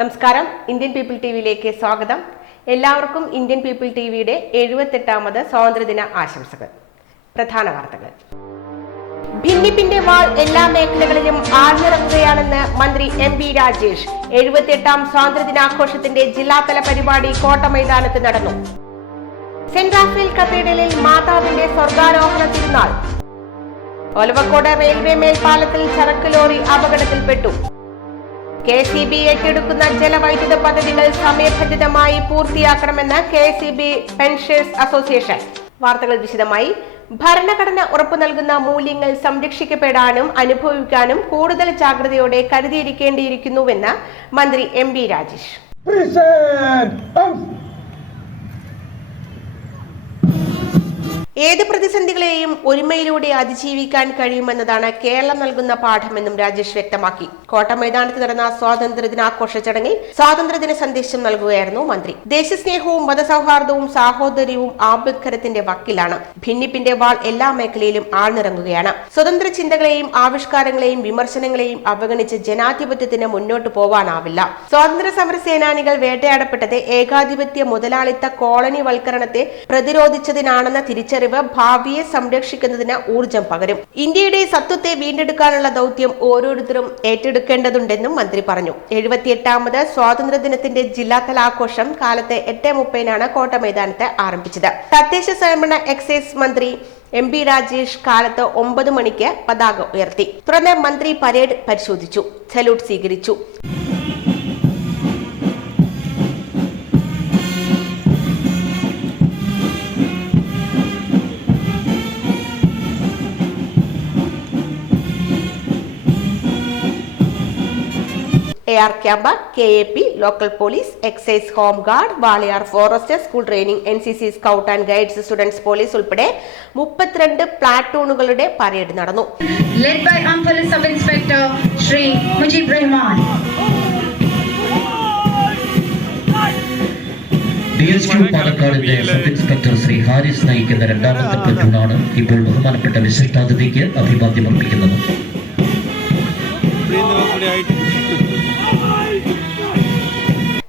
നമസ്കാരം. Indian people T വിയിലേക്ക് സ്വാഗതം. എല്ലാവർക്കും ഇന്ത്യൻ പീപ്പിൾ ടി വിയുടെ എഴുപത്തെട്ടാമത് സ്വാതന്ത്ര്യദിന ആശംസകൾ. പ്രധാന വാർത്തകൾ. ഭിന്നിപ്പിന്റെ വാൾ എല്ലാ മേഖലകളിലും ആഴ്ന്നിറങ്ങുകയാണെന്ന് മന്ത്രി എം ബി രാജേഷ് എഴുപത്തിയെട്ടാം സ്വാതന്ത്ര്യദിനാഘോഷത്തിന്റെ ജില്ലാതല പരിപാടി കോട്ടമൈതാനത്ത് നടന്നു. സെന്റ് റാഫേൽ കത്തീഡ്രലിൽ മാതാവിന്റെ സ്വർഗാരോഹണ തിരുനാൾ. ഒലവക്കോട് റെയിൽവേ മേൽപ്പാലത്തിൽ ചരക്ക് ലോറി അപകടത്തിൽപ്പെട്ടു. കെ സി ബി ഏറ്റെടുക്കുന്ന ജലവൈദ്യുത പദ്ധതികൾ സമയബന്ധിതമായി പൂർത്തിയാക്കണമെന്ന് K C B pensioners association. വാർത്തകൾ വിശദമായി. ഭരണഘടന ഉറപ്പു നൽകുന്ന മൂല്യങ്ങൾ സംരക്ഷിക്കപ്പെടാനും അനുഭവിക്കാനും കൂടുതൽ ജാഗ്രതയോടെ കരുതിയിരിക്കേണ്ടിയിരിക്കുന്നുവെന്ന് മന്ത്രി എം ബി രാജേഷ്. ഏത് പ്രതിസന്ധികളെയും ഒരുമയിലൂടെ അതിജീവിക്കാൻ കഴിയുമെന്നതാണ് കേരളം നൽകുന്ന പാഠമെന്നും രാജേഷ് വ്യക്തമാക്കി. കോട്ട മൈതാനത്ത് നടന്ന സ്വാതന്ത്ര്യ ദിനാഘോഷ ചടങ്ങിൽ സ്വാതന്ത്ര്യദിന സന്ദേശം നൽകുകയായിരുന്നു മന്ത്രി. ദേശസ്നേഹവും മതസൗഹാർദ്ദവും സാഹോദര്യവും ആംബേദ്കരത്തിന്റെ വക്കിലാണ്. ഭിന്നിപ്പിന്റെ വാൾ എല്ലാ മേഖലയിലും ആഴ്ന്നിറങ്ങുകയാണ്. സ്വതന്ത്ര ചിന്തകളെയും ആവിഷ്കാരങ്ങളെയും വിമർശനങ്ങളെയും അവഗണിച്ച് ജനാധിപത്യത്തിന് മുന്നോട്ട് പോവാനാവില്ല. സ്വാതന്ത്ര്യ സമര സേനാനികൾ വേട്ടയാടപ്പെട്ടത് ഏകാധിപത്യ മുതലാളിത്ത കോളനിവൽക്കരണത്തെ പ്രതിരോധിച്ചതിനാണെന്ന തിരിച്ചറിവ് ഭാവിയെ സംരക്ഷിക്കുന്നതിന് ഊർജം പകരും. ഇന്ത്യയുടെ സത്വത്തെ വീണ്ടെടുക്കാനുള്ള ദൗത്യം ഓരോരുത്തരും ഏറ്റെടുക്കേണ്ടതുണ്ടെന്നും മന്ത്രി പറഞ്ഞു. എഴുപത്തിയെട്ടാമത് സ്വാതന്ത്ര്യദിനത്തിന്റെ ജില്ലാതല ആഘോഷം കാലത്തെ എട്ട് മുപ്പതിനാണ് കോട്ട മൈതാനത്ത് ആരംഭിച്ചത്. തദ്ദേശ സ്വയംഭരണ എക്സൈസ് മന്ത്രി എം പി രാജേഷ് കാലത്ത് ഒമ്പത് മണിക്ക് പതാക ഉയർത്തി. തുടർന്ന് മന്ത്രി പരേഡ് പരിശോധിച്ചു. സല്യൂട്ട് സ്വീകരിച്ചു. A R camp K A P local police excise home guard Walayar forest school training N C C scout and guides students police ഉൾപ്പെടെ മുപ്പത്തിരണ്ട് പ്ലാറ്റൂണുകളുടെ പരേഡ് നടന്നു. Led by inspector Shri Mujeeb പാലക്കാടിന്റെ sub inspector Shri Haris നയിക്കുന്ന രണ്ടാമത്തെ പ്ലറ്റൂണാണ് ഇപ്പോൾ ബഹുമാനപ്പെട്ട വിശിഷ്ടാതിഥിക്ക് അഭിവാദ്യം അർപ്പിക്കുന്നത്.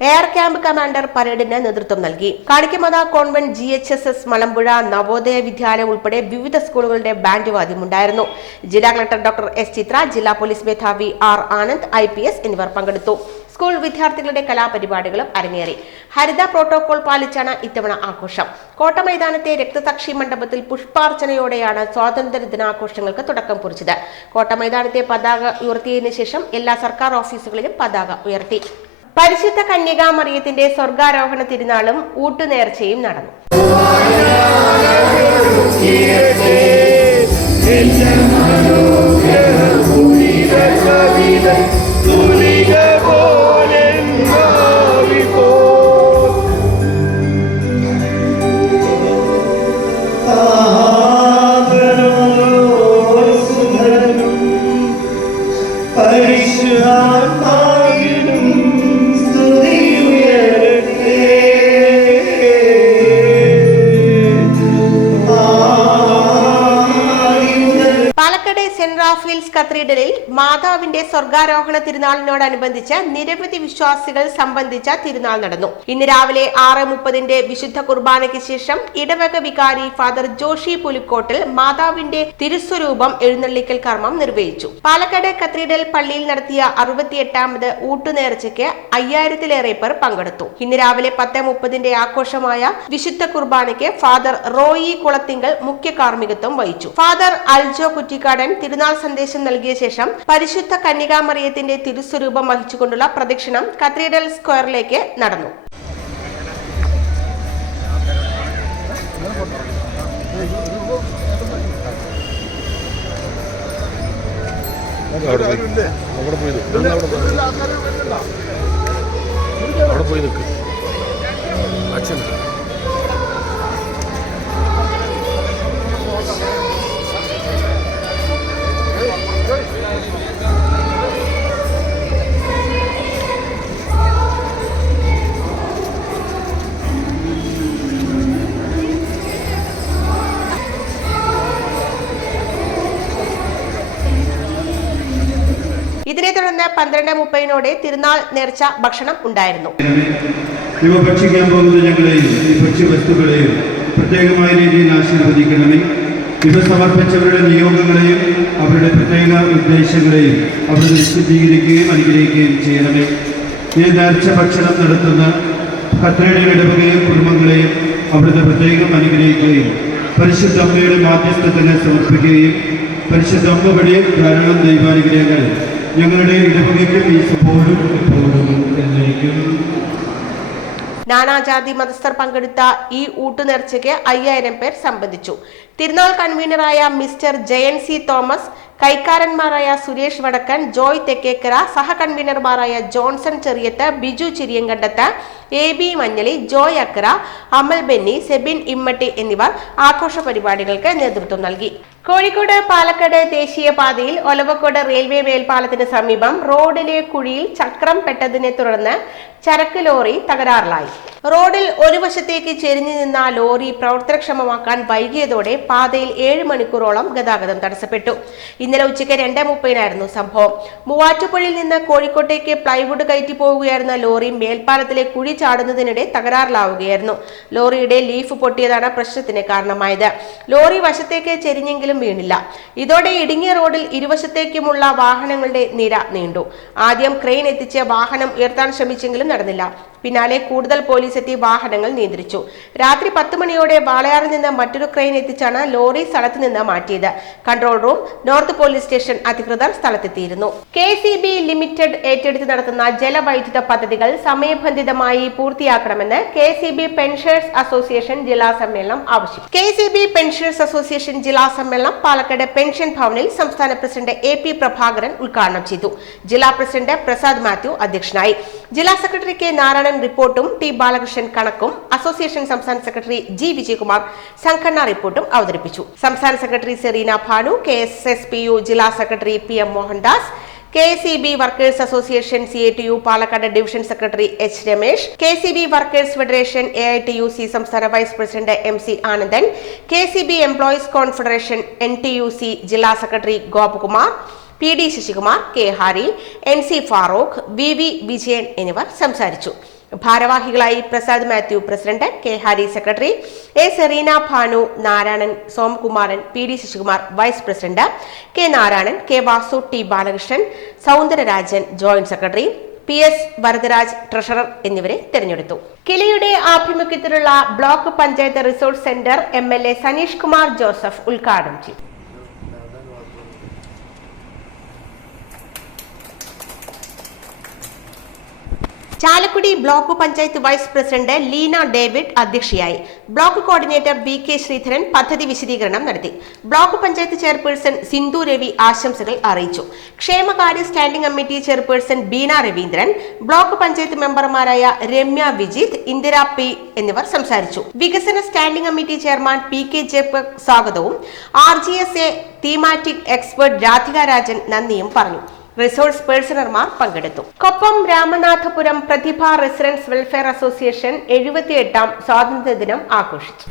എയർ ക്യാമ്പ് കമാൻഡർ പരേഡിന് നേതൃത്വം നൽകി. Kanikkamatha convent G H S S Malampuzha Navodaya Vidyalayam ഉൾപ്പെടെ വിവിധ സ്കൂളുകളുടെ ബാൻഡ് വാദ്യമുണ്ടായിരുന്നു. ജില്ലാ കളക്ടർ ഡോക്ടർ എസ് ചിത്ര ജില്ലാ പോലീസ് മേധാവി ആർ ആനന്ദ് ഐ എന്നിവർ പങ്കെടുത്തു. സ്കൂൾ വിദ്യാർത്ഥികളുടെ കലാപരിപാടികളും അരങ്ങേറി. ഹരിത പ്രോട്ടോകോൾ പാലിച്ചാണ് ഇത്തവണ ആഘോഷം. കോട്ട മൈതാനത്തെ രക്തസാക്ഷി മണ്ഡപത്തിൽ പുഷ്പാർച്ചനയോടെയാണ് സ്വാതന്ത്ര്യ ദിനാഘോഷങ്ങൾക്ക് തുടക്കം കുറിച്ചത്. കോട്ട മൈതാനത്തെ പതാക ഉയർത്തിയതിനു ശേഷം എല്ലാ സർക്കാർ ഓഫീസുകളിലും പതാക ഉയർത്തി. പരിശുദ്ധ കന്യകാമറിയത്തിന്റെ സ്വർഗാരോഹണ തിരുനാളും ഊട്ടുനേർച്ചയും നടന്നു. കത്തീഡ്രലിൽ മാതാവിന്റെ സ്വർഗാരോഹണ തിരുനാളിനോടനുബന്ധിച്ച് നിരവധി വിശ്വാസികൾ സംബന്ധിച്ച തിരുനാൾ നടന്നു. ഇന്ന് രാവിലെ ആറ് മുപ്പതിന്റെ വിശുദ്ധ കുർബാനയ്ക്ക് ശേഷം ഇടവക വികാരി ഫാദർ ജോഷി പുലിക്കോട്ടിൽ മാതാവിന്റെ തിരുസ്വരൂപം എഴുന്നള്ളിക്കൽ കർമ്മം നിർവഹിച്ചു. പാലക്കാട് കത്തീഡ്രൽ പള്ളിയിൽ നടത്തിയ അറുപത്തിയെട്ടാമത് ഊട്ടുനേർച്ചയ്ക്ക് അയ്യായിരത്തിലേറെ പേർ പങ്കെടുത്തു. ഇന്ന് രാവിലെ പത്ത് മുപ്പതിന്റെ ആഘോഷമായ വിശുദ്ധ കുർബാനയ്ക്ക് ഫാദർ റോയി കുളത്തിങ്കൽ മുഖ്യ കാർമ്മികത്വം വഹിച്ചു. ഫാദർ അൽജോ കുറ്റിക്കാടൻ തിരുനാൾ സന്ദേശം നൽകിയ ശേഷം പരിശുദ്ധ കന്യകാമറിയത്തിന്റെ തിരുസ്വരൂപം വഹിച്ചുകൊണ്ടുള്ള പ്രദക്ഷിണം കത്തീഡ്രൽ സ്ക്വയറിലേക്ക് നടന്നു. അവിടെ പോയി. അച്ഛൻ. പന്ത്രണ്ട് മുപ്പതിനോടെ തിരുനാൾ നേർച്ച ഭക്ഷണം ഉണ്ടായിരുന്നു. ഇവ ഭക്ഷിക്കാൻ പോകുന്ന ജനങ്ങളെയും ഈ ഭക്ഷ്യവസ്തുക്കളെയും പ്രത്യേകമായ രീതിയിൽ ആശീർവദിക്കണമേ. ഇവ സമർപ്പിച്ചവരുടെ നിയോഗങ്ങളെയും അവരുടെ പ്രത്യേക ഉദ്ദേശങ്ങളെയും അവർ വിശദീകരിക്കുകയും അനുഗ്രഹിക്കുകയും ചെയ്യണമേ. ഈ നേർച്ച ഭക്ഷണം നടത്തുന്ന കത്രയുടെ ഇടവകയും കുടുംബങ്ങളെയും അവിടുത്തെ പ്രത്യേകം അനുഗ്രഹിക്കുകയും പരിശുദ്ധ അമ്മയുടെ സമർപ്പിക്കുകയും പരിശുദ്ധ അമ്മ വഴി ധാരാളം ദൈവാനുഗ്രഹങ്ങൾ ഞങ്ങളുടെ ഈ നാനാജാതി മതസ്ഥർ പങ്കെടുത്ത ഈ ഊട്ടുനേർച്ചയ്ക്ക് അയ്യായിരം പേർ സംബന്ധിച്ചു. തിരുനാൾ കൺവീനറായ മിസ്റ്റർ ജയൻ സി തോമസ് കൈക്കാരന്മാരായ സുരേഷ് വടക്കൻ ജോയ് തെക്കേക്കര സഹകൺവീനർമാരായ Johnson Cheriyath Biju Chiriyankandath A B Manjali Joy Akkara Amal Benny Sebin Immatty എന്നിവർ ആഘോഷ പരിപാടികൾക്ക് നേതൃത്വം നൽകി. കോഴിക്കോട് പാലക്കാട് ദേശീയപാതയിൽ ഒലവക്കോട് റെയിൽവേ മേൽപ്പാലത്തിന് സമീപം റോഡിലെ കുഴിയിൽ ചക്രം പെട്ടതിനെ തുടർന്ന് ചരക്ക് ലോറി തകരാറിലായി. റോഡിൽ ഒരു വശത്തേക്ക് ചെരിഞ്ഞു നിന്ന ലോറി പ്രവർത്തനക്ഷമമാക്കാൻ വൈകിയതോടെ പാതയിൽ ഏഴ് മണിക്കൂറോളം ഗതാഗതം തടസ്സപ്പെട്ടു. ഇന്നലെ ഉച്ചയ്ക്ക് രണ്ട് മുപ്പതിനായിരുന്നു സംഭവം. മൂവാറ്റുപുഴയിൽ നിന്ന് കോഴിക്കോട്ടേക്ക് പ്ലൈവുഡ് കയറ്റി പോവുകയായിരുന്ന ലോറി മേൽപ്പാലത്തിലെ കുഴി ചാടുന്നതിനിടെ തകരാറിലാവുകയായിരുന്നു. ലോറിയുടെ ലീഫ് പൊട്ടിയതാണ് പ്രശ്നത്തിന് കാരണമായത്. ലോറി വശത്തേക്ക് ചെരിഞ്ഞെങ്കിലും വീണില്ല. ഇതോടെ ഇടുങ്ങിയ റോഡിൽ ഇരുവശത്തേക്കുമുള്ള വാഹനങ്ങളുടെ നിര നീണ്ടു. ആദ്യം ക്രെയിൻ എത്തിച്ച് വാഹനം ഉയർത്താൻ ശ്രമിച്ചെങ്കിലും നടന്നില്ല. പിന്നാലെ കൂടുതൽ പോലീസ് എത്തി വാഹനങ്ങൾ നിയന്ത്രിച്ചു. രാത്രി പത്ത് മണിയോടെ വാളയാറിൽ നിന്ന് മറ്റൊരു ക്രെയിൻ എത്തിച്ചാണ് ലോറി സ്ഥലത്ത് നിന്ന് മാറ്റിയത്. Control room north police station അധികൃതർ സ്ഥലത്തെത്തിയിരുന്നു. കെ സി ബി ലിമിറ്റഡ് ഏറ്റെടുത്ത് നടത്തുന്ന ജലവൈദ്യുത പദ്ധതികൾ സമയബന്ധിതമായി പൂർത്തിയാക്കണമെന്ന് K C B pensioners association ജില്ലാ സമ്മേളനം ആവശ്യപ്പെട്ടു. K C B pensioners association ജില്ലാ സമ്മേളനം പാലക്കാട് പെൻഷൻ ഭവനിൽ സംസ്ഥാന പ്രസിഡന്റ് എ പി പ്രഭാകരൻ ഉദ്ഘാടനം ചെയ്തു. ജില്ലാ പ്രസിഡന്റ് പ്രസാദ് മാത്യു അധ്യക്ഷനായി. ജില്ലാ സെക്രട്ടറി കെ നാരായണൻ റിപ്പോർട്ടും ടി ബാലകൃഷ്ണൻ കണക്കും അസോസിയേഷൻ സംസ്ഥാന സെക്രട്ടറി ജി വിജയകുമാർ സംഘടനാ റിപ്പോർട്ടും അവതരിപ്പിച്ചു. സംസ്ഥാന secretary Sereena Bhanu K S S P U ജില്ലാ secretary P M Mohandas K C B workers association C I T U Palakkad division secretary H Ramesh K C B workers federation A I T U C സംസ്ഥാന vice president M C Anandan K C B employees confederation N T U C ജില്ലാ secretary Gopakumar P D Sasikumar K Hari N C Farooq V V Vijayan എന്നിവർ സംസാരിച്ചു. ഭാരവാഹികളായി Prasad Mathew president K Hari secretary A Sereena Bhanu Narayanan Somakumaran P D Sasikumar vice president K Narayanan K Vasu T Balakrishnan Soundararajan joint secretary P S Varadaraj treasurer എന്നിവരെ തെരഞ്ഞെടുത്തു. കിളിയുടെ ആഭിമുഖ്യത്തിലുള്ള block panchayat resort centre M L A Saneesh Kumar Joseph ഉദ്ഘാടനം ചെയ്തു. Chalakudy block panchayat vice president Leena David അധ്യക്ഷയായി. Block coordinator B K Sreedharan പദ്ധതി വിശദീകരണം നടത്തി. Block panchayat chairperson Sindhu Ravi ആശംസകൾ അറിയിച്ചു. ക്ഷേമകാര്യ standing committee chairperson Beena Raveendran block panchayat മെമ്പർമാരായ രമ്യ വിജിത് ഇന്ദിര പി എന്നിവർ സംസാരിച്ചു. വികസന standing committee chairman P K ജേപ്പ് സ്വാഗതവും. R G S A thematic expert Radhika Rajan നന്ദിയും പറഞ്ഞു. റിസോഴ്സ് പേഴ്സണർമാർ പങ്കെടുത്തു. Koppam Ramanathapuram Prathibha residents welfare association എഴുപത്തിയെട്ടാം സ്വാതന്ത്ര്യദിനം ആഘോഷിച്ചു.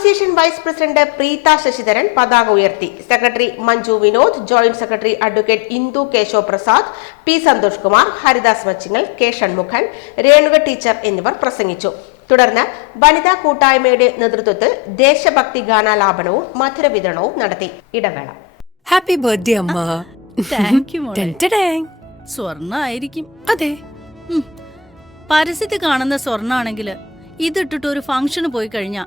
Association vice president Preetha Sasidharan പതാക ഉയർത്തി. Secretary Manju Vinod joint secretary advocate Indu Kesava Prasad P Santhosh Kumar Haridas Machingal K Shanmukhan Renuka teacher എന്നിവർ പ്രസംഗിച്ചു. തുടർന്ന് വനിതാ കൂട്ടായ്മയുടെ നേതൃത്വത്തിൽ ദേശഭക്തി ഗാനാലാപനവും മധുര വിതരണവും നടത്തി. ഇടവേള. ഹാപ്പി ബർത്ത്ഡേ അമ്മ. സ്വർണ ആയിരിക്കും അതെ. പരസ്യത്തിൽ കാണുന്ന സ്വർണാണെങ്കിൽ ഇതിട്ടിട്ട് ഒരു ഫംഗ്ഷന് പോയി കഴിഞ്ഞാ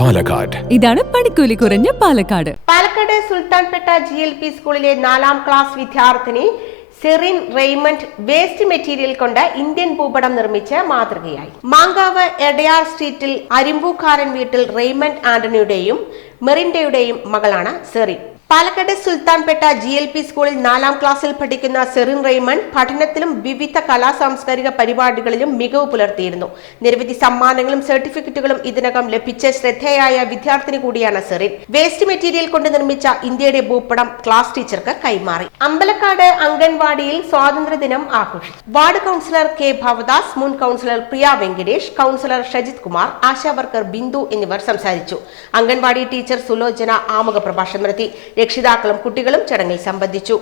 Palakkad. ഇതാണ് പണിക്കൂലി കുറഞ്ഞ Palakkad. Palakkad Sultanpet G L P സ്കൂളിലെ നാലാം ക്ലാസ് വിദ്യാർത്ഥിനി സെറിൻ റെയ്മണ്ട് വേസ്റ്റ് മെറ്റീരിയൽ കൊണ്ട് ഇന്ത്യൻ ഭൂപടം നിർമ്മിച്ച് മാതൃകയായി. മാങ്കാവ് എടയാർ സ്ട്രീറ്റിൽ അരിമ്പൂക്കാരൻ വീട്ടിൽ റെയ്മണ്ട് ആന്റണിയുടെയും മെറിൻഡയുടെയും മകളാണ് Serin. Palakkad Sultanpet G L P സ്കൂളിൽ നാലാം ക്ലാസ്സിൽ പഠിക്കുന്ന സെറിൻ റെയ്മണ്ട് പഠനത്തിലും വിവിധ കലാ സാംസ്കാരിക പരിപാടികളിലും മികവ് പുലർത്തിയിരുന്നു. നിരവധി സമ്മാനങ്ങളും സർട്ടിഫിക്കറ്റുകളും ഇതിനകം ലഭിച്ച ശ്രദ്ധേയായ വിദ്യാർത്ഥിനി കൂടിയാണ് സെറിൻ. വേസ്റ്റ് മെറ്റീരിയൽ കൊണ്ട് നിർമ്മിച്ച ഇന്ത്യയുടെ ഭൂപടം ക്ലാസ് ടീച്ചർക്ക് കൈമാറി. അമ്പലക്കാട് അംഗൻവാടിയിൽ സ്വാതന്ത്ര്യദിനം ആഘോഷിച്ചു. വാർഡ് കൗൺസിലർ കെ ഭവദാസ് മുൻ councillor Priya Venkatesh councillor Shajith Kumar Asha worker Bindu എന്നിവർ സംസാരിച്ചു. അംഗൻവാടി ടീച്ചർ സുലോചന ആമുഖ പ്രഭാഷണം നടത്തി. രക്ഷിതാക്കളും കുട്ടികളും ചടങ്ങിൽ സംബന്ധിച്ചു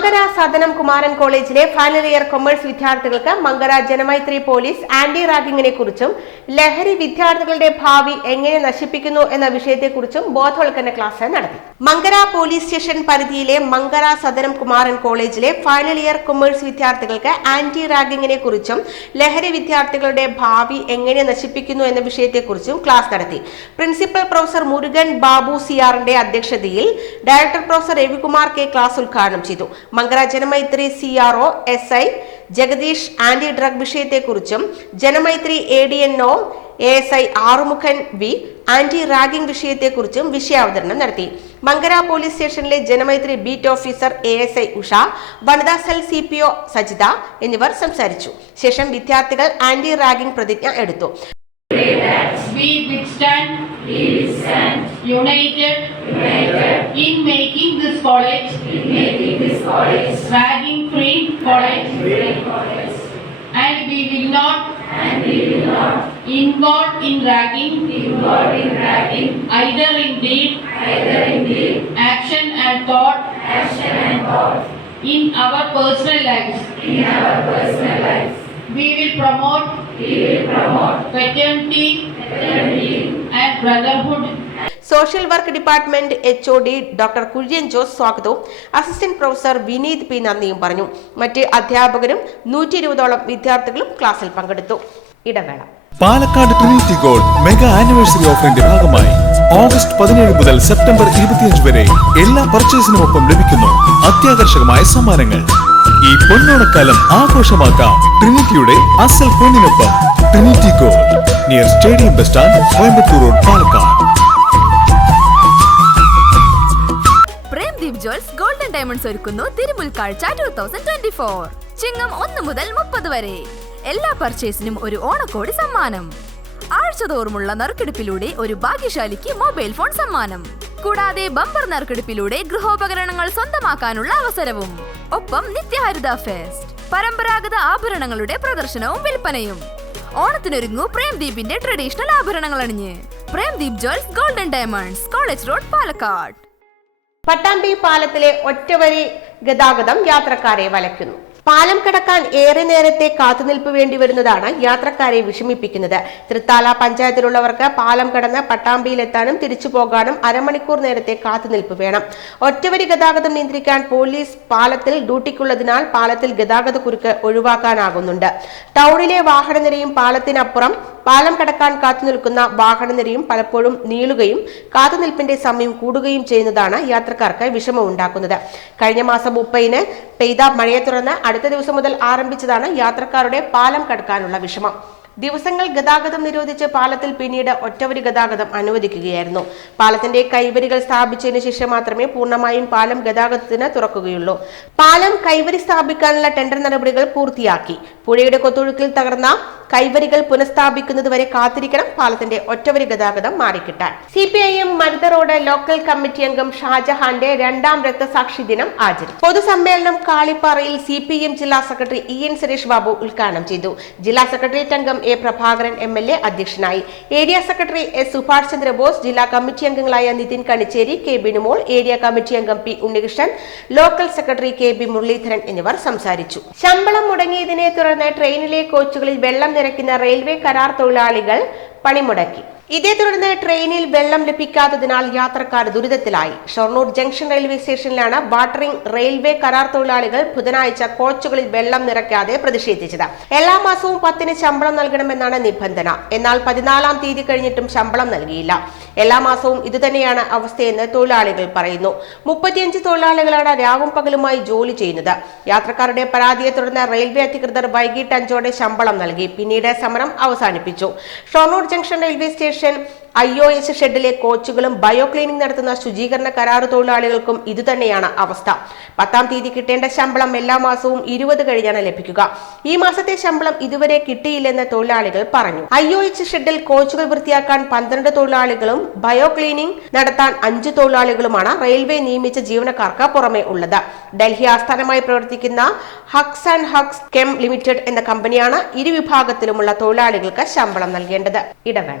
മങ്കര സദനം കുമാരൻ കോളേജിലെ ഫൈനൽ ഇയർ കൊമേഴ്സ് വിദ്യാർത്ഥികൾക്ക് മങ്കര ജനമൈത്രി പോലീസ് ആന്റി റാഗിങ്ങിനെ കുറിച്ചും ലഹരി വിദ്യാർത്ഥികളുടെ ഭാവി എങ്ങനെ നശിപ്പിക്കുന്നു എന്ന വിഷയത്തെക്കുറിച്ചും ബോധവൽക്കരണ ക്ലാസ് നടത്തി. മങ്കര പോലീസ് സ്റ്റേഷൻ പരിധിയിലെ മങ്കര സദനം കുമാരൻ കോളേജിലെ ഫൈനൽ ഇയർ കൊമേഴ്സ് വിദ്യാർത്ഥികൾക്ക് ആന്റി റാഗിങ്ങിനെ കുറിച്ചും ലഹരി വിദ്യാർത്ഥികളുടെ ഭാവി എങ്ങനെ നശിപ്പിക്കുന്നു എന്ന വിഷയത്തെക്കുറിച്ചും ക്ലാസ് നടത്തി. പ്രിൻസിപ്പൽ പ്രൊഫസർ മുരുകൻ ബാബു സിയാറിന്റെ അധ്യക്ഷതയിൽ director professor Ravikumar K class ഉദ്ഘാടനം ചെയ്തു. Mankara Janamaithri C R O S I Jagadish anti drug വിഷയത്തെക്കുറിച്ചും Janamaithri A D N O A S I Arumukhan V anti ragging വിഷയത്തെക്കുറിച്ചും വിഷയാവതരണം നടത്തി. മങ്കര പോലീസ് സ്റ്റേഷനിലെ Janamaithri beat officer A S I Usha വനിതാ cell C P O Sajitha എന്നിവർ സംസാരിച്ചു. ശേഷം വിദ്യാർത്ഥികൾ anti ragging പ്രതിജ്ഞ എടുത്തു. united, united. In making this college, in making this college, ragging free college, free college, and we will not, and we will not, involved in ragging, involved in ragging, either in deed, either in deed, action and thought, action and thought, in our personal lives, in our personal lives. We will promote, we will promote. Fraternity, social work department H O D doctor Kurian Jose സ്വാഗതവും. Assistant professor Vineeth P നന്ദിയും പറഞ്ഞു. മറ്റ് അധ്യാപകരും നൂറ്റി ഇരുപതോളം വിദ്യാർത്ഥികളും ക്ലാസ്സിൽ പങ്കെടുത്തു. ഇടവേള. Palakkad Trinity gold mega anniversary ഓഫറിന്റെ ഭാഗമായി ഓഗസ്റ്റ് പതിനേഴ് മുതൽ സെപ്റ്റംബർ ഇരുപത്തിയഞ്ച് വരെ എല്ലാ പർച്ചേസിനും ഒപ്പം ലഭിക്കുന്നു അത്യാകർഷകമായ സമ്മാനങ്ങൾ. ഈ പൊന്നോണക്കാലം ആഘോഷമാക്കാം ട്രിനിറ്റിയുടെ അസൽ പൊന്നിനൊപ്പം Trinity gold near stadium bus stand Coimbatore road Palakkad. Jewels golden diamonds ഒരുക്കുന്നു തിരുമുൽക്കാഴ്ച ടൂ തൗസൻഡ് ട്വന്റി ഫോർ ചിങ്ങം ഒന്ന് മുതൽ മുപ്പത് വരെ. എല്ലാ പർച്ചേസിനും ഒരു ഓണക്കോടി സമ്മാനം. ആഴ്ചതോറുമുള്ള നറുക്കെടുപ്പിലൂടെ ഒരു ഭാഗ്യശാലിക്ക് മൊബൈൽ ഫോൺ സമ്മാനം. കൂടാതെ ബമ്പർ നറുക്കെടുപ്പിലൂടെ ഗൃഹോപകരണങ്ങൾ സ്വന്തമാക്കാനുള്ള അവസരവും. ഒപ്പം നിത്യഹരിത ഫെസ്റ്റ് പരമ്പരാഗത ആഭരണങ്ങളുടെ പ്രദർശനവും വിൽപ്പനയും. ഓണത്തിനൊരുങ്ങു പ്രേംദീപിന്റെ ട്രഡീഷണൽ ആഭരണങ്ങൾ അണിഞ്ഞ്. Premdeep jewels golden diamonds college road Palakkad. Pattambi പാലത്തിലെ ഒറ്റവരി ഗതാഗതം യാത്രക്കാരെ വലയ്ക്കുന്നു. പാലം കടക്കാൻ ഏറെ നേരത്തെ കാത്തുനിൽപ്പ് വേണ്ടി വരുന്നതാണ് യാത്രക്കാരെ വിഷമിപ്പിക്കുന്നത്. തൃത്താല പഞ്ചായത്തിലുള്ളവർക്ക് പാലം കടന്ന് പട്ടാമ്പിയിലെത്താനും തിരിച്ചു പോകാനും അരമണിക്കൂർ നേരത്തെ കാത്തുനിൽപ്പ് വേണം. ഒറ്റവരി ഗതാഗതം നിയന്ത്രിക്കാൻ പോലീസ് പാലത്തിൽ ഡ്യൂട്ടിക്കുള്ളതിനാൽ പാലത്തിൽ ഗതാഗത കുരുക്ക് ഒഴിവാക്കാനാകുന്നുണ്ട്. ടൗണിലെ വാഹനനിരയും പാലത്തിനപ്പുറം പാലം കടക്കാൻ കാത്തുനിൽക്കുന്ന വാഹനനിരയും പലപ്പോഴും നീളുകയും കാത്തുനിൽപ്പിന്റെ സമയം കൂടുകയും ചെയ്യുന്നതാണ് യാത്രക്കാർക്ക് വിഷമമുണ്ടാക്കുന്നത്. കഴിഞ്ഞ മാസം മുപ്പതിന് പെയ്ത മഴയെ തുടർന്ന് അടുത്ത ദിവസം മുതൽ ആരംഭിച്ചതാണ് യാത്രക്കാരുടെ പാലം കടക്കാനുള്ള വിഷമം. ദിവസങ്ങൾ ഗതാഗതം നിരോധിച്ച് പാലത്തിൽ പിന്നീട് ഒറ്റവരി ഗതാഗതം അനുവദിക്കുകയായിരുന്നു. പാലത്തിന്റെ കൈവരികൾ സ്ഥാപിച്ചതിന് ശേഷം മാത്രമേ പൂർണമായും പാലം ഗതാഗതത്തിന് തുറക്കുകയുള്ളൂ. പാലം കൈവരി സ്ഥാപിക്കാനുള്ള ടെൻഡർ നടപടികൾ പൂർത്തിയാക്കി. പുഴയുടെ കൊത്തൊഴുക്കിൽ തകർന്ന കൈവരികൾ പുനഃസ്ഥാപിക്കുന്നതുവരെ കാത്തിരിക്കണം പാലത്തിന്റെ ഒറ്റവരി ഗതാഗതം മാറിക്കിട്ടാൻ. C P I M Marutha road local committee അംഗം ഷാജഹാന്റെ രണ്ടാം രക്തസാക്ഷി ദിനം ആചരിച്ചു. പൊതുസമ്മേളനം കാളിപ്പാറയിൽ സി പി എം ജില്ലാ secretary E N Suresh Babu ഉദ്ഘാടനം ചെയ്തു. ജില്ലാ സെക്രട്ടേറിയറ്റ് അംഗം A Prabhakaran M L A അധ്യക്ഷനായി. Area secretary S Subhash Chandrabose ജില്ലാ കമ്മിറ്റി അംഗങ്ങളായ Nithin Kanicheri K Binumol area committee അംഗം P Unnikrishnan local secretary K B Muraleedharan എന്നിവർ സംസാരിച്ചു. ശമ്പളം മുടങ്ങിയതിനെ തുടർന്ന് ട്രെയിനിലെ കോച്ചുകളിൽ വെള്ളം നിറയ്ക്കുന്ന റെയിൽവേ കരാർ തൊഴിലാളികൾ പണിമുടക്കി. ഇതേ തുടർന്ന് ട്രെയിനിൽ വെള്ളം ലഭിക്കാത്തതിനാൽ യാത്രക്കാർ ദുരിതത്തിലായി. ഷൊർണൂർ ജംഗ്ഷൻ റെയിൽവേ സ്റ്റേഷനിലാണ് വാട്ടറിംഗ് റെയിൽവേ കരാർ തൊഴിലാളികൾ ബുധനാഴ്ച കോച്ചുകളിൽ വെള്ളം നിറയ്ക്കാതെ പ്രതിഷേധിച്ചത്. എല്ലാ മാസവും പത്തിന് ശമ്പളം നൽകണമെന്നാണ് നിബന്ധന. എന്നാൽ പതിനാലാം തീയതി കഴിഞ്ഞിട്ടും ശമ്പളം നൽകിയില്ല. എല്ലാ മാസവും ഇതുതന്നെയാണ് അവസ്ഥയെന്ന് തൊഴിലാളികൾ പറയുന്നു. മുപ്പത്തിയഞ്ച് തൊഴിലാളികളാണ് രാവും പകലുമായി ജോലി ചെയ്യുന്നത്. യാത്രക്കാരുടെ പരാതിയെ തുടർന്ന് റെയിൽവേ അധികൃതർ വൈകിട്ട് അഞ്ചോടെ ശമ്പളം നൽകി. പിന്നീട് സമരം അവസാനിപ്പിച്ചു. Shoranur junction railway station I O S ഷെഡിലെ കോച്ചുകളും ബയോ ക്ലീനിംഗ് നടത്തുന്ന ശുചീകരണ കരാർ തൊഴിലാളികൾക്കും ഇതുതന്നെയാണ് അവസ്ഥ. പത്താം തീയതി കിട്ടേണ്ട ശമ്പളം എല്ലാ മാസവും ഇരുപത് കഴിഞ്ഞാണ് ലഭിക്കുക. ഈ മാസത്തെ ശമ്പളം ഇതുവരെ കിട്ടിയില്ലെന്ന് തൊഴിലാളികൾ പറഞ്ഞു. ഐ ഒ എച്ച് ഷെഡിൽ കോച്ചുകൾ വൃത്തിയാക്കാൻ പന്ത്രണ്ട് തൊഴിലാളികളും ബയോ ക്ലീനിംഗ് നടത്താൻ അഞ്ച് തൊഴിലാളികളുമാണ് റെയിൽവേ നിയമിച്ച ജീവനക്കാർക്ക് പുറമെ ഉള്ളത്. ഡൽഹി ആസ്ഥാനമായി പ്രവർത്തിക്കുന്ന Hux and Hux Chem Limited എന്ന കമ്പനിയാണ് ഇരുവിഭാഗത്തിലുമുള്ള തൊഴിലാളികൾക്ക് ശമ്പളം നൽകേണ്ടത്. ഇടവേള.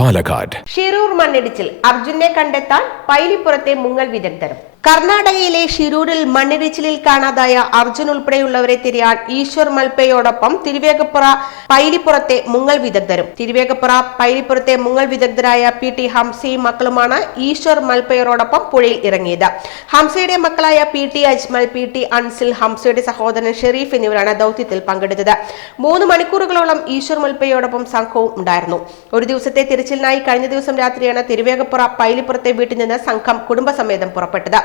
Palakkad. Shirur മണ്ണിടിച്ചിൽ. അർജുനെ കണ്ടെത്താൻ പൈലിപ്പുറത്തെ മുങ്ങൽ വിദഗ്ധരും. കർണാടകയിലെ ഷിരൂരിൽ മണ്ണിടിച്ചിലിൽ കാണാതായ അർജുൻ ഉൾപ്പെടെയുള്ളവരെ തിരയാൻ ഈശ്വർ മൽപ്പയോടൊപ്പം തിരുവേഗപ്പുറ പൈലിപ്പുറത്തെ മുങ്ങൽ വിദഗ്ധരും. തിരുവേഗപ്പുറ പൈലിപ്പുറത്തെ മുങ്ങൽ വിദഗ്ധരായ പി ടി ഹംസയും മക്കളുമാണ് ഈശ്വർ മൽപ്പയറോടൊപ്പം പുഴയിൽ ഇറങ്ങിയത്. ഹംസയുടെ മക്കളായ P T Ajmal P T Ansil ഹംസയുടെ സഹോദരൻ ഷെരീഫ് എന്നിവരാണ് ദൗത്യത്തിൽ പങ്കെടുത്തത്. മൂന്ന് മണിക്കൂറുകളോളം ഈശ്വർ മൽപ്പയോടൊപ്പം സംഘവും ഉണ്ടായിരുന്നു. ഒരു ദിവസത്തെ തിരച്ചിലിനായി കഴിഞ്ഞ ദിവസം രാത്രിയാണ് തിരുവേഗപ്പുറ പൈലിപ്പുറത്തെ വീട്ടിൽ നിന്ന് സംഘം കുടുംബസമേതം പുറപ്പെട്ടത്.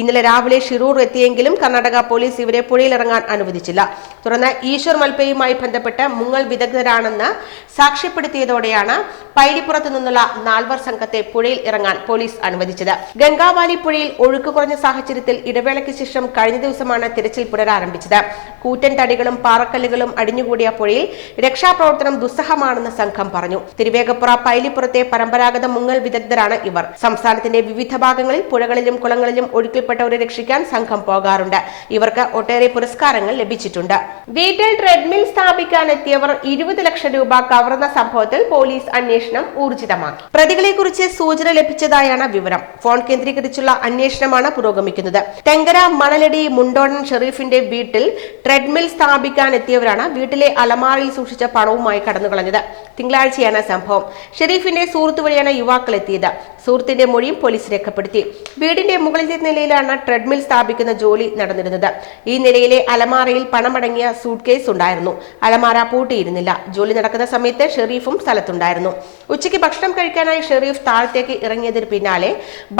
ഇന്നലെ രാവിലെ ഷിറൂർ എത്തിയെങ്കിലും കർണാടക പോലീസ് ഇവരെ പുഴയിലിറങ്ങാൻ അനുവദിച്ചില്ല. തുടർന്ന് ഈശ്വർ മൽപ്പയുമായി ബന്ധപ്പെട്ട് മുങ്ങൽ വിദഗ്ധരാണെന്ന് സാക്ഷ്യപ്പെടുത്തിയതോടെയാണ് പൈലിപ്പുറത്തു നിന്നുള്ള നാൽവർ സംഘത്തെ പുഴയിൽ ഇറങ്ങാൻ പോലീസ് അനുവദിച്ചത്. ഗംഗാവാലി പുഴയിൽ ഒഴുക്ക് കുറഞ്ഞ സാഹചര്യത്തിൽ ഇടവേളയ്ക്ക് ശേഷം കഴിഞ്ഞ ദിവസമാണ് തിരച്ചിൽ പുനരാരംഭിച്ചത്. കൂറ്റൻ തടികളും പാറക്കല്ലുകളും അടിഞ്ഞുകൂടിയ പുഴയിൽ രക്ഷാപ്രവർത്തനം ദുസ്സഹമാണെന്ന് സംഘം പറഞ്ഞു. തിരുവേഗപ്പുറ പൈലിപ്പുറത്തെ പരമ്പരാഗത മുങ്ങൽ വിദഗ്ധരാണ് ഇവർ. സംസ്ഥാനത്തിന്റെ വിവിധ ഭാഗങ്ങളിൽ പുഴകളിലും കുളങ്ങളിലും ഒഴുക്കിൽപ്പെട്ടവരെ രക്ഷിക്കാൻ സംഘം പോകാറുണ്ട്. ഇവർക്ക് ഒട്ടേറെ പുരസ്കാരങ്ങൾ ലഭിച്ചിട്ടുണ്ട്. വീട്ടിൽ ട്രെഡ്മിൽ സ്ഥാപിക്കാനെത്തിയവർ ഇരുപത് ലക്ഷം രൂപ കവർന്ന സംഭവത്തിൽ പോലീസ് അന്വേഷണം ഊർജിതമാക്കി. പ്രതികളെ കുറിച്ച് സൂചന ലഭിച്ചതായാണ് വിവരം. ഫോൺ കേന്ദ്രീകരിച്ചുള്ള അന്വേഷണമാണ് പുരോഗമിക്കുന്നത്. തെങ്കര മണലടി മുണ്ടോടൻ ഷെറീഫിന്റെ വീട്ടിൽ ട്രെഡ്മിൽ സ്ഥാപിക്കാൻ എത്തിയവരാണ് വീട്ടിലെ അലമാറയിൽ സൂക്ഷിച്ച പണവുമായി കടന്നുകളഞ്ഞത്. തിങ്കളാഴ്ചയാണ് സംഭവം. ഷെരീഫ് ഷെരീഫിന്റെ സുഹൃത്ത് വഴിയാണ് യുവാക്കൾ എത്തിയത് സുഹൃത്തിന്റെ മൊഴിയും പോലീസ് രേഖപ്പെടുത്തി. വീടിന്റെ മുകളിലെ നിലയിലാണ് ട്രെഡ്മിൽ സ്ഥാപിക്കുന്ന ജോലി നടന്നിരുന്നത്. ഈ നിലയിലെ അലമാറയിൽ പണമടങ്ങിയ സൂട്ട് കേസ് ഉണ്ടായിരുന്നു. അലമാര പൂട്ടിയിരുന്നില്ല. ജോലി നടക്കുന്ന സമയത്ത് ഷെരീഫും സ്ഥലത്തുണ്ടായിരുന്നു. ഉച്ചയ്ക്ക് ഭക്ഷണം കഴിക്കാനായി ഷെരീഫ് താഴത്തേക്ക് ഇറങ്ങിയതിന് പിന്നാലെ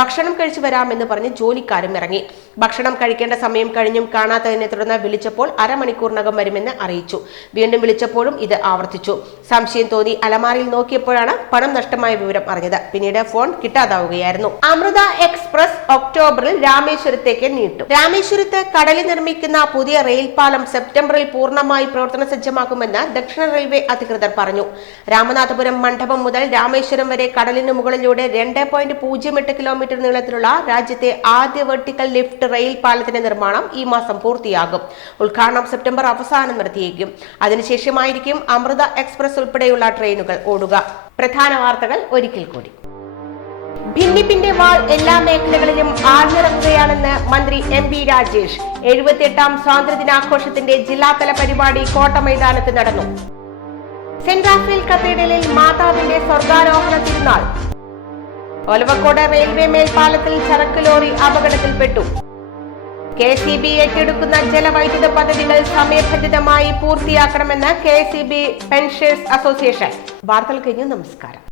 ഭക്ഷണം കഴിച്ചു വരാമെന്ന് പറഞ്ഞ് ജോലിക്കാരും ഇറങ്ങി. ഭക്ഷണം കഴിക്കേണ്ട സമയം കഴിഞ്ഞും കാണാത്തതിനെ തുടർന്ന് വിളിച്ചപ്പോൾ അരമണിക്കൂറിനകം വരുമെന്ന് അറിയിച്ചു. വീണ്ടും വിളിച്ചപ്പോഴും ഇത് ആവർത്തിച്ചു. സംശയം തോന്നി അലമാരയിൽ നോക്കിയപ്പോഴാണ് പണം നഷ്ടമായ വിവരം അറിഞ്ഞത്. പിന്നീട് ഫോൺ കിട്ടാതാവുകയായിരുന്നു. അമൃത എക്സ്പ്രസ് ഒക്ടോബറിൽ രാമേശ്വരത്തേക്ക് നീട്ടും. രാമേശ്വരത്ത് കടലിൽ നിർമ്മിക്കുന്ന പുതിയ റെയിൽ പാലം സെപ്റ്റംബറിൽ പൂർണമായി പ്രവർത്തന സജ്ജമാക്കുമെന്ന് ദക്ഷിണ റെയിൽവേ അധികൃതർ പറഞ്ഞു. രാമനാഥപുരം മണ്ഡപം മുതൽ രാമേശ്വരം വരെ കടലിന് മുകളിലൂടെ രണ്ട് പോയിന്റ് പൂജ്യം എട്ട് കിലോമീറ്റർ നീളത്തിലുള്ള രാജ്യത്തെ ആദ്യ വെർട്ടിക്കൽ ലിഫ്റ്റ് റെയിൽ പാലത്തിന്റെ നിർമ്മാണം ഈ മാസം പൂർത്തിയാകും. ഉദ്ഘാടനം സെപ്റ്റംബർ അവസാനം നടത്തിയേക്കും. അതിനുശേഷമായിരിക്കും അമൃത എക്സ്പ്രസ് ഉൾപ്പെടെയുള്ള ട്രെയിനുകൾ ഓടുക. പ്രധാന വാർത്തകൾ ഒരിക്കൽ കൂടി. ഭിന്നിപ്പിന്റെ വാൾ എല്ലാ മേഖലകളിലും ആഴ്ന്നിറങ്ങുകയാണെന്ന് മന്ത്രി എം വി രാജേഷ്. എഴുപത്തിയെട്ടാം സ്വാതന്ത്ര്യദിനാഘോഷത്തിന്റെ ജില്ലാതല പരിപാടി കോട്ട മൈതാനത്ത് നടന്നു. സെന്റ് റാഫേൽ കത്തീഡ്രലിൽ മാതാവിന്റെ സ്വർഗാരോഹണ തിരുനാൾ. ഒലവക്കോട് റെയിൽവേ മേൽപ്പാലത്തിൽ ചരക്ക് ലോറി അപകടത്തിൽപ്പെട്ടു. കെ സി ബി ഏറ്റെടുക്കുന്ന ജലവൈദ്യുത പദ്ധതികൾ സമയബന്ധിതമായി പൂർത്തിയാക്കണമെന്ന് K C B pensioners association. വാർത്തകൾ കഴിഞ്ഞു നമസ്കാരം.